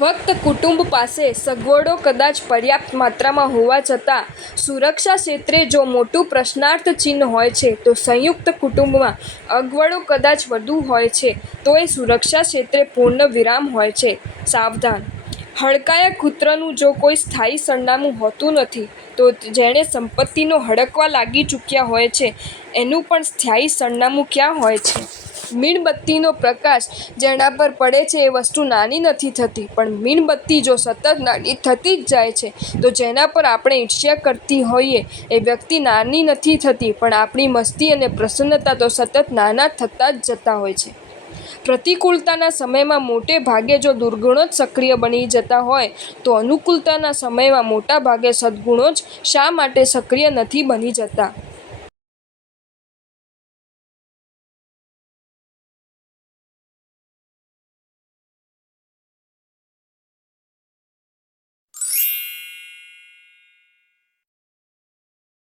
ફક્ત કુટુંબ પાસે સગવડો કદાચ પર્યાપ્ત માત્રામાં હોવા છતાં સુરક્ષા ક્ષેત્રે જો મોટું પ્રશ્નાર્થ ચિહ્ન હોય છે, તો સંયુક્ત કુટુંબમાં અગવડો કદાચ વધુ હોય છે, તો એ સુરક્ષા ક્ષેત્રે પૂર્ણ વિરામ હોય છે. સાવધાન: હડકાયા કૂતરાનું જો કોઈ સ્થાયી સરનામું હોતું નથી, તો જેણે સંપત્તિનો હડકવા લાગી ચૂક્યા હોય છે, એનું પણ સ્થાયી સરનામું ક્યાં હોય છે? મીણબત્તીનો પ્રકાશ જેના પર પડે છે એ વસ્તુ નાની નથી થતી, પણ મીણબત્તી જો સતત નાની થતી જ જાય છે, તો જેના પર આપણે ઈર્ષ્યા કરતી હોઈએ એ વ્યક્તિ નાની નથી થતી, પણ આપણી મસ્તી અને પ્રસન્નતા તો સતત નાના થતા જ જતા હોય છે. પ્રતિકૂળતાના સમયમાં મોટે ભાગે જો દુર્ગુણો જ સક્રિય બની જતા હોય, તો અનુકૂળતાના સમયમાં મોટા ભાગે સદ્ગુણો જ શા માટે સક્રિય નથી બની જતા?